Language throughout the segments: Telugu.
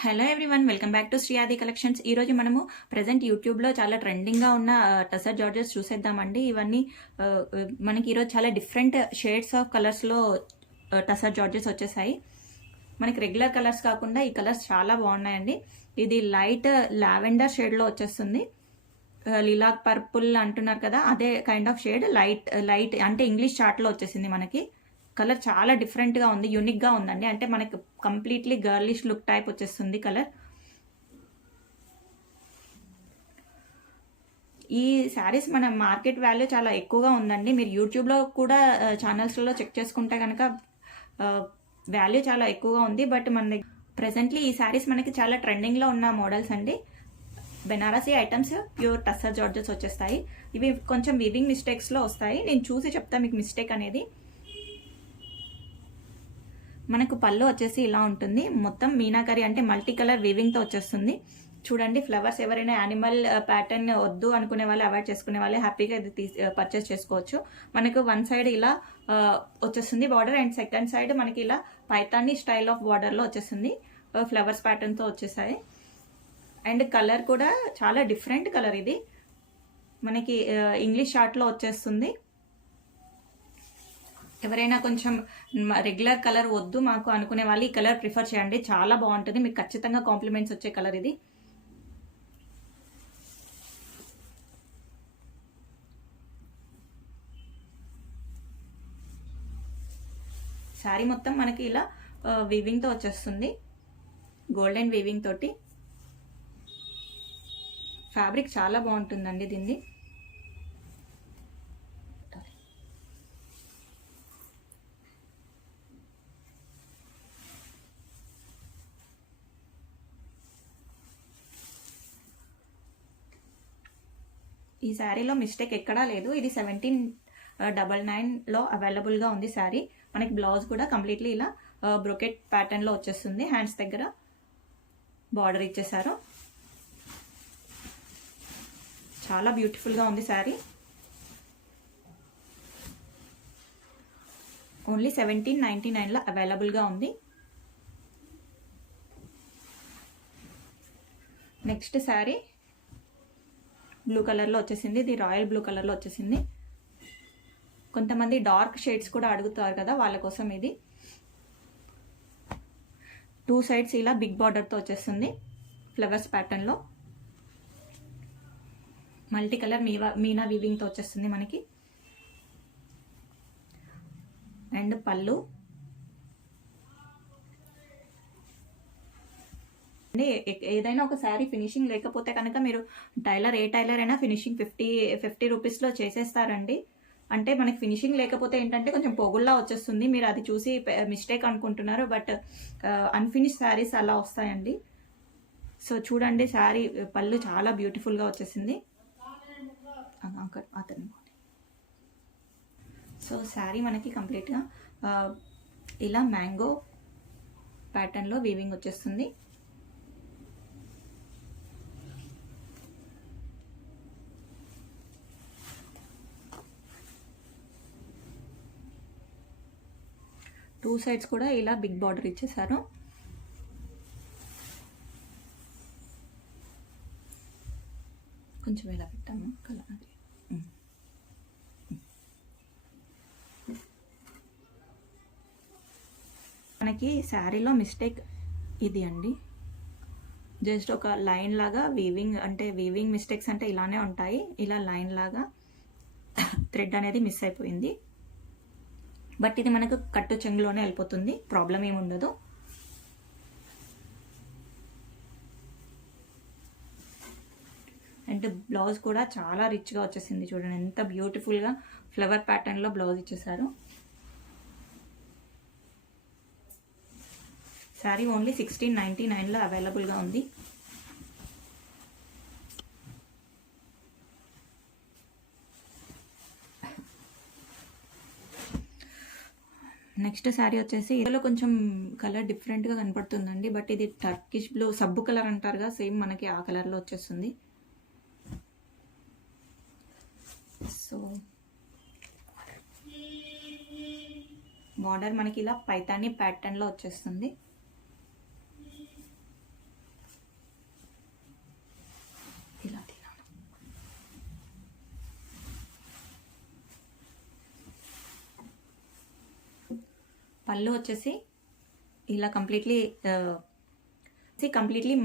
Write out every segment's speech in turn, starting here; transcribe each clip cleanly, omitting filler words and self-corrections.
Hello everyone, welcome back to Shri Adi collections. ఈరోజు మనము ప్రజెంట్ యూట్యూబ్లో చాలా ట్రెండింగ్గా ఉన్న టసర్ జార్జెస్ చూసేద్దామండి. ఇవన్నీ మనకి ఈరోజు చాలా డిఫరెంట్ షేడ్స్ ఆఫ్ కలర్స్లో టసర్ జార్జెస్ వచ్చేసాయి. మనకి రెగ్యులర్ కలర్స్ కాకుండా ఈ కలర్స్ చాలా బాగున్నాయండి. ఇది లైట్ లావెండర్ షేడ్లో వచ్చేస్తుంది. లిలాక్ పర్పుల్ అంటున్నారు కదా, అదే కైండ్ ఆఫ్ షేడ్. లైట్ అంటే ఇంగ్లీష్ చార్ట్లో వచ్చేసింది మనకి. కలర్ చాలా డిఫరెంట్గా ఉంది, యూనిక్గా ఉందండి. అంటే మనకి కంప్లీట్లీ గర్లిష్ లుక్ టైప్ వచ్చేస్తుంది కలర్. ఈ శారీస్ మన మార్కెట్ వాల్యూ చాలా ఎక్కువగా ఉందండి. మీరు యూట్యూబ్లో కూడా ఛానల్స్లో చెక్ చేసుకుంటే కనుక వాల్యూ చాలా ఎక్కువగా ఉంది. బట్ మన ప్రెసెంట్లీ ఈ శారీస్ మనకి చాలా ట్రెండింగ్లో ఉన్న మోడల్స్ అండి. బెనారసీ ఐటమ్స్ ప్యూర్ టస్సర్ జార్జెస్ వచ్చేస్తాయి. ఇవి కొంచెం వీవింగ్ మిస్టేక్స్లో వస్తాయి. నేను చూసి చెప్తా మీకు మిస్టేక్ అనేది. మనకు పళ్ళు వచ్చేసి ఇలా ఉంటుంది. మొత్తం మీనాకరి అంటే మల్టీ కలర్ వీవింగ్తో వచ్చేస్తుంది. చూడండి, ఫ్లవర్స్ ఎవరైనా యానిమల్ ప్యాటర్న్ వద్దు అనుకునే వాళ్ళు, అవాయిడ్ చేసుకునే వాళ్ళు హ్యాపీగా ఇది పర్చేస్ చేసుకోవచ్చు. మనకు వన్ సైడ్ ఇలా వచ్చేస్తుంది బార్డర్, అండ్ సెకండ్ సైడ్ మనకి ఇలా పైతాని స్టైల్ ఆఫ్ బార్డర్లో వచ్చేస్తుంది. ఫ్లవర్స్ ప్యాటర్న్తో వచ్చేసాయి. అండ్ కలర్ కూడా చాలా డిఫరెంట్ కలర్. ఇది మనకి ఇంగ్లీష్ షార్ట్లో వచ్చేస్తుంది. ఎవరైనా కొంచెం రెగ్యులర్ కలర్ వద్దు మాకు అనుకునే వాళ్ళు ఈ కలర్ ప్రిఫర్ చేయండి, చాలా బాగుంటుంది. మీకు ఖచ్చితంగా కాంప్లిమెంట్స్ వచ్చే కలర్ ఇది. శారీ మొత్తం మనకి ఇలా వీవింగ్తో వచ్చేస్తుంది, గోల్డెన్ వీవింగ్ తోటి. ఫ్యాబ్రిక్ చాలా బాగుంటుందండి దీన్ని. ఈ శారీలో మిస్టేక్ ఎక్కడా లేదు. ఇది 1799లో అవైలబుల్గా ఉంది శారీ. మనకి బ్లౌజ్ కూడా కంప్లీట్లీ ఇలా బ్రోకెట్ ప్యాటర్న్లో వచ్చేస్తుంది. హ్యాండ్స్ దగ్గర బార్డర్ ఇచ్చేసారు. చాలా బ్యూటిఫుల్గా ఉంది శారీ. ఓన్లీ 1799లో అవైలబుల్గా ఉంది. నెక్స్ట్ శారీ బ్లూ కలర్లో వచ్చేసింది. ఇది రాయల్ బ్లూ కలర్లో వచ్చేసింది. కొంతమంది డార్క్ షేడ్స్ కూడా అడుగుతారు కదా, వాళ్ళ కోసం ఇది. 2 సైడ్స్ ఇలా బిగ్ బార్డర్తో వచ్చేస్తుంది ఫ్లవర్స్ ప్యాటర్న్లో. మల్టీ కలర్ మీనా వీవింగ్తో వచ్చేస్తుంది మనకి. అండ్ పళ్ళు ఏదైనా ఒక శారీ ఫినిషింగ్ లేకపోతే కనుక మీరు ఏ టైలర్ అయినా ఫినిషింగ్ 50 రూపీస్లో చేసేస్తారండి. అంటే మనకి ఫినిషింగ్ లేకపోతే ఏంటంటే కొంచెం పొగుల్లా వచ్చేస్తుంది. మీరు అది చూసి మిస్టేక్ అనుకుంటున్నారు, బట్ అన్ఫినిష్ శారీస్ అలా వస్తాయండి. సో చూడండి, శారీ పళ్ళు చాలా బ్యూటిఫుల్గా వచ్చేసింది. అతను సో శారీ మనకి కంప్లీట్గా ఇలా మ్యాంగో ప్యాటర్న్లో వీవింగ్ వచ్చేస్తుంది. టూ సైడ్స్ కూడా ఇలా బిగ్ బార్డర్ ఇచ్చేసారు. కొంచెం ఇలా పెట్టాము కలర్. అది మనకి శారీలో మిస్టేక్ ఇది అండి. జస్ట్ ఒక లైన్ లాగా వీవింగ్, అంటే వీవింగ్ మిస్టేక్స్ అంటే ఇలానే ఉంటాయి. ఇలా లైన్ లాగా థ్రెడ్ అనేది మిస్ అయిపోయింది. బట్ ఇది మనకు కట్టు చెంగులోనే వెళ్ళిపోతుంది, ప్రాబ్లం ఏమి ఉండదు. అండ్ బ్లౌజ్ కూడా చాలా రిచ్గా వచ్చేసింది. చూడండి ఎంత బ్యూటిఫుల్గా ఫ్లవర్ ప్యాటర్న్లో బ్లౌజ్ ఇచ్చేసారు. శారీ ఓన్లీ 1699లో అవైలబుల్గా ఉంది. నెక్స్ట్ శారీ వచ్చేసి ఇందులో కొంచెం కలర్ డిఫరెంట్గా కనపడుతుందండి, బట్ ఇది టర్కిష్ బ్లూ, సబ్బు కలర్ అంటారుగా, సేమ్ మనకి ఆ కలర్లో వచ్చేస్తుంది. సో బార్డర్ మనకి ఇలా పైతాని ప్యాటర్న్లో వచ్చేస్తుంది. పళ్ళు వచ్చేసి ఇలా కంప్లీట్లీ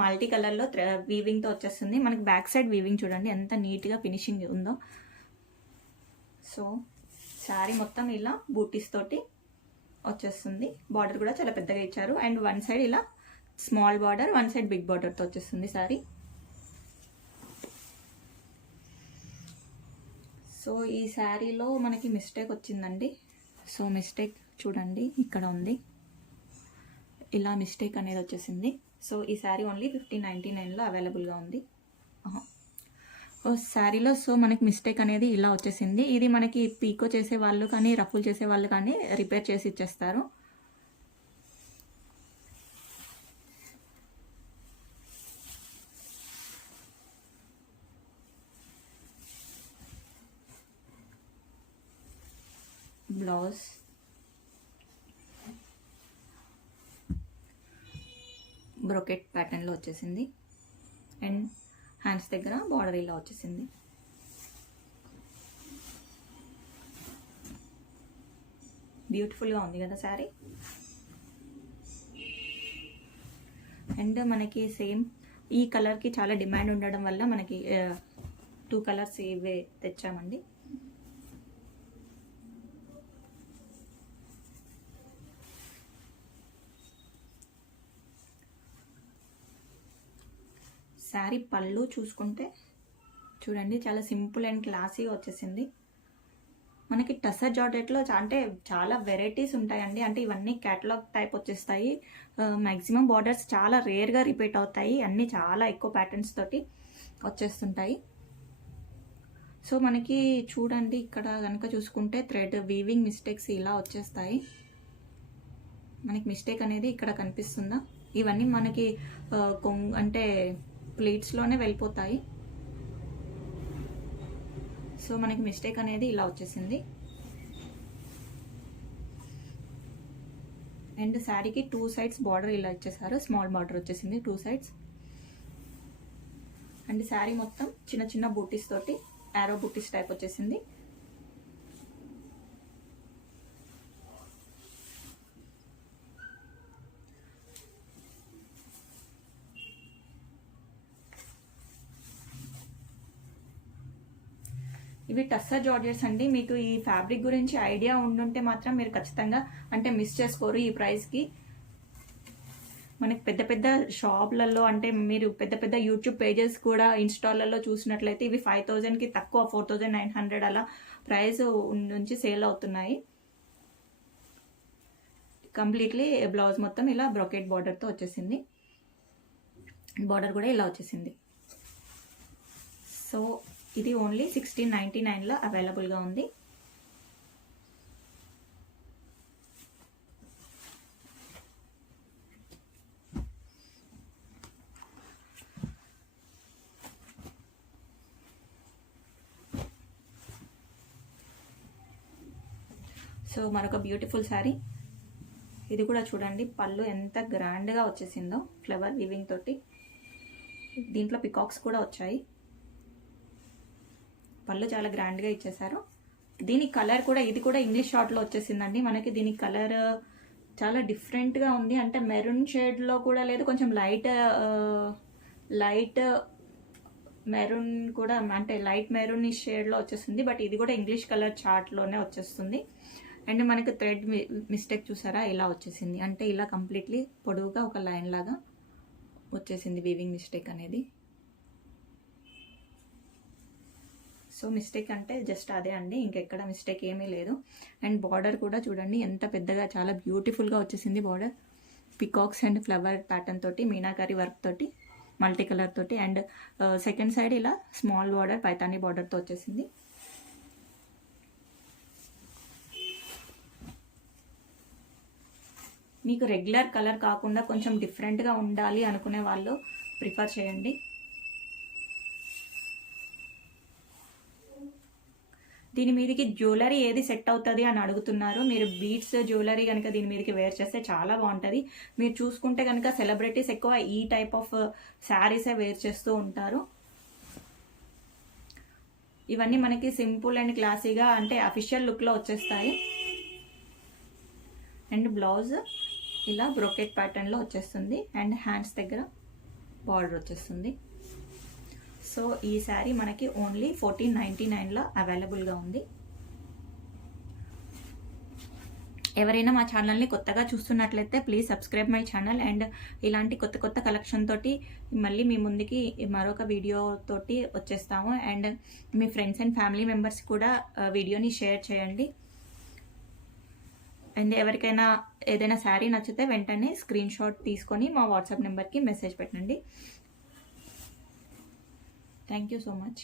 మల్టీ కలర్లో వీవింగ్తో వచ్చేస్తుంది. మనకి బ్యాక్ సైడ్ వీవింగ్ చూడండి ఎంత నీట్గా ఫినిషింగ్ ఉందో. సో శారీ మొత్తం ఇలా బూటీస్ తోటి వచ్చేస్తుంది. బార్డర్ కూడా చాలా పెద్దగా ఇచ్చారు. అండ్ వన్ సైడ్ ఇలా small border, one side big బార్డర్తో వచ్చేస్తుంది శారీ. సో ఈ శారీలో మనకి మిస్టేక్ వచ్చిందండి. సో మిస్టేక్ చూడండి ఇక్కడ ఉంది, ఇలా మిస్టేక్ అనేది వచ్చేసింది. సో ఈ శారీ ఓన్లీ 1599లో అవైలబుల్గా ఉంది. శారీలో సో మనకి మిస్టేక్ అనేది ఇలా వచ్చేసింది. ఇది మనకి పీకో చేసే వాళ్ళు కానీ రఫుల్ చేసే వాళ్ళు కానీ రిపేర్ చేసి ఇచ్చేస్తారు. బ్లౌజ్ బ్రోకెట్ ప్యాటర్న్లో వచ్చేసింది. అండ్ హ్యాండ్స్ దగ్గర బార్డర్ ఇలా వచ్చేసింది. బ్యూటిఫుల్గా ఉంది కదా శారీ. అండ్ మనకి సేమ్ ఈ కలర్కి చాలా డిమాండ్ ఉండడం వల్ల మనకి 2 కలర్స్ ఇవే తెచ్చామండి. శారీ పళ్ళు చూసుకుంటే చూడండి చాలా సింపుల్ అండ్ క్లాసీగా వచ్చేసింది. మనకి టసర్ జార్జెట్లో అంటే చాలా వెరైటీస్ ఉంటాయండి. అంటే ఇవన్నీ క్యాటలాగ్ టైప్ వచ్చేస్తాయి. మ్యాక్సిమం బార్డర్స్ చాలా రేర్గా రిపీట్ అవుతాయి. అన్నీ చాలా ఎక్కువ ప్యాటర్న్స్ తోటి వచ్చేస్తుంటాయి. సో మనకి చూడండి ఇక్కడ కనుక చూసుకుంటే థ్రెడ్ వీవింగ్ మిస్టేక్స్ ఇలా వచ్చేస్తాయి. మనకి మిస్టేక్ అనేది ఇక్కడ కనిపిస్తుందా? ఇవన్నీ మనకి అంటే ప్లీట్స్లోనే వెళ్ళిపోతాయి. సో మనకి మిస్టేక్ అనేది ఇలా వచ్చేసింది. అండ్ శారీకి 2 సైడ్స్ బార్డర్ ఇలా ఇచ్చేసారు. స్మాల్ బార్డర్ వచ్చేసింది 2 సైడ్స్. అండ్ శారీ మొత్తం చిన్న చిన్న బూటీస్ తోటి యారో బూటీస్ టైప్ వచ్చేసింది. ఇవి టస్సర్ జార్జెట్స్ అండి. మీకు ఈ ఫ్యాబ్రిక్ గురించి ఐడియా ఉండుంటే మాత్రం మీరు ఖచ్చితంగా అంటే మిస్ చేసుకోరు. ఈ ప్రైస్కి మనకి పెద్ద పెద్ద షాప్లలో అంటే మీరు పెద్ద పెద్ద యూట్యూబ్ పేజెస్ కూడా ఇన్స్టాల్లో చూసినట్లయితే ఇవి 5000కి తక్కువ 4900 అలా ప్రైస్ నుంచి సేల్ అవుతున్నాయి. కంప్లీట్లీ బ్లౌజ్ మొత్తం ఇలా బ్రోకెట్ బార్డర్తో వచ్చేసింది. బార్డర్ కూడా ఇలా వచ్చేసింది. సో ఇది ఓన్లీ 1699లో అవైలబుల్గా ఉంది. సో మరొక బ్యూటిఫుల్ శారీ. ఇది కూడా చూడండి పళ్ళు ఎంత గ్రాండ్గా వచ్చేసిందో ఫ్లవర్ వీవింగ్ తోటి. దీంట్లో పికాక్స్ కూడా వచ్చాయి. పళ్ళు చాలా గ్రాండ్గా ఇచ్చేసారు. దీని కలర్ కూడా ఇది కూడా ఇంగ్లీష్ షార్ట్లో వచ్చేసిందండి. మనకి దీని కలర్ చాలా డిఫరెంట్గా ఉంది. అంటే మెరూన్ షేడ్లో కూడా లేదు, కొంచెం లైట్ మెరూన్ కూడా అంటే లైట్ మెరూన్ షేడ్లో వచ్చేస్తుంది. బట్ ఇది కూడా ఇంగ్లీష్ కలర్ చార్ట్లోనే వచ్చేస్తుంది. అండ్ మనకి థ్రెడ్ మిస్టేక్ చూసారా ఇలా వచ్చేసింది. అంటే ఇలా కంప్లీట్లీ పొడవుగా ఒక లైన్ లాగా వచ్చేసింది వీవింగ్ మిస్టేక్ అనేది. సో మిస్టేక్ అంటే జస్ట్ అదే అండి, ఇంకెక్కడ మిస్టేక్ ఏమీ లేదు. అండ్ బార్డర్ కూడా చూడండి ఎంత పెద్దగా చాలా బ్యూటిఫుల్గా వచ్చేసింది border. Peacocks and flower pattern తోటి మీనాకారి వర్క్ తోటి మల్టీ కలర్ తోటి. అండ్ సెకండ్ సైడ్ ఇలా స్మాల్ బార్డర్ పైతానీ బార్డర్తో వచ్చేసింది. మీకు రెగ్యులర్ కలర్ కాకుండా కొంచెం డిఫరెంట్గా ఉండాలి అనుకునే వాళ్ళు ప్రిఫర్ చేయండి. దీని మీదకి జ్యువెలరీ ఏది సెట్ అవుతుంది అని అడుగుతున్నారు. మీరు బీడ్స్ జ్యువెలరీ కనుక దీని మీదకి వేర్ చేస్తే చాలా బాగుంటుంది. మీరు చూసుకుంటే కనుక సెలబ్రిటీస్ ఎక్కువ ఈ టైప్ ఆఫ్ శారీసే వేర్ చేస్తూ ఉంటారు. ఇవన్నీ మనకి సింపుల్ అండ్ క్లాసీగా అంటే అఫీషియల్ లుక్లో వచ్చేస్తాయి. అండ్ బ్లౌజ్ ఇలా బ్రోకెట్ ప్యాటర్న్లో వచ్చేస్తుంది అండ్ హ్యాండ్స్ దగ్గర బార్డర్ వచ్చేస్తుంది. సో ఈ శారీ మనకి ఓన్లీ 1499లో అవైలబుల్గా ఉంది. ఎవరైనా మా ఛానల్ని కొత్తగా చూస్తున్నట్లయితే please subscribe my channel. And ఇలాంటి కొత్త కొత్త కలెక్షన్ తోటి మళ్ళీ మీ ముందుకి మరొక వీడియో తోటి వచ్చేస్తాము. And me friends and family members కూడా వీడియోని షేర్ చేయండి. అండ్ ఎవరికైనా ఏదైనా శారీ నచ్చితే వెంటనే స్క్రీన్ షాట్ తీసుకొని మా వాట్సాప్ నెంబర్కి మెసేజ్ పెట్టండి. Thank you so much.